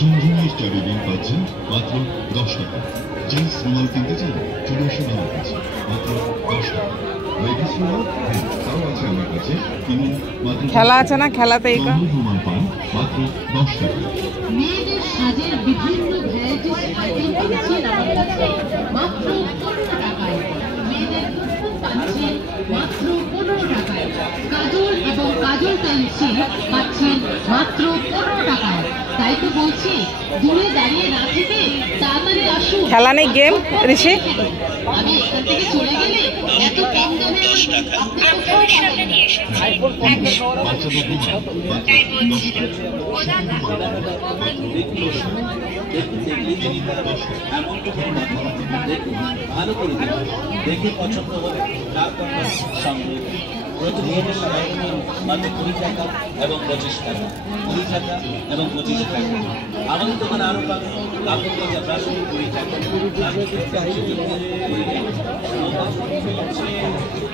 ঝুমঝুমিয়ে চাবি রিং পাচ্ছেন মাত্র 10 টাকা। জিন্স রুমাল কিনতে চান চলে আসুন আমার কাছে মাত্র 10 টাকা। লেডিস রুমাল হ্যাঁ তাও আছে আমার কাছে, কিনুন মাত্র। খেলা আছে না, খেলাতেই রুমাল পান মাত্র 10 টাকা। মেয়েদের সাজের বিভিন্ন ভ্যারাইটিস আইটেম পাচ্ছেন আমার কাছে মাত্র 15 টাকায়। মেয়েদের কুকুর পাচ্ছেন মাত্র 15 টাকায়। কাজল এবং কাজল পেন্সিল পাচ্ছেন মাত্র 15 টাকায়। তাই তো বলছি, দূরে দাঁড়িয়ে না থেকে তাড়াতাড়ি আসুন। খেলা নেই, গেম ঋষি। আমি এখান থেকে চলে গেলে এত কম দামে ভালো করে দেখে পছন্দ হবে তারপর সংগ্রহ। প্রতিদিনের মাত্র 20 টাকা এবং 25 টাকা, 20 টাকা এবং 25 টাকা। আমাদের দোকানে আরো পাবেন কাপড় কাচা ব্রাশ 20 টাকা।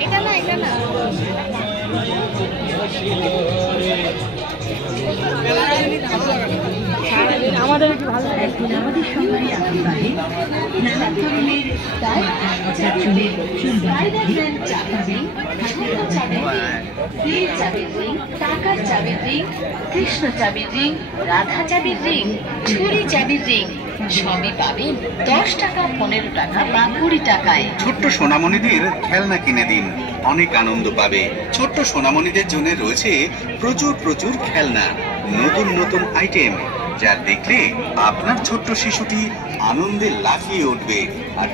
এটা না, এটা না। আমাদের একটু ভালো লাগে। এখন আমাদের সবারই আশীর্বাদে নানা ধরনের টাকার চাবির রিং, কৃষ্ণ চাবির রিং, রাধা চাবির রিং, ছুরি চাবির রিং সবই পাবেন 10 টাকা, 15 টাকা বা 20 টাকায়। ছোট্ট সোনামণিদের খেলনা কিনে দিন, অনেক আনন্দ পাবে। ছোট্ট সোনামণিদের জন্য রয়েছে প্রচুর প্রচুর খেলনা, নতুন নতুন আইটেম, যা দেখলে আপনার ছোট্ট শিশুটি আনন্দে লাফিয়ে উঠবে। আর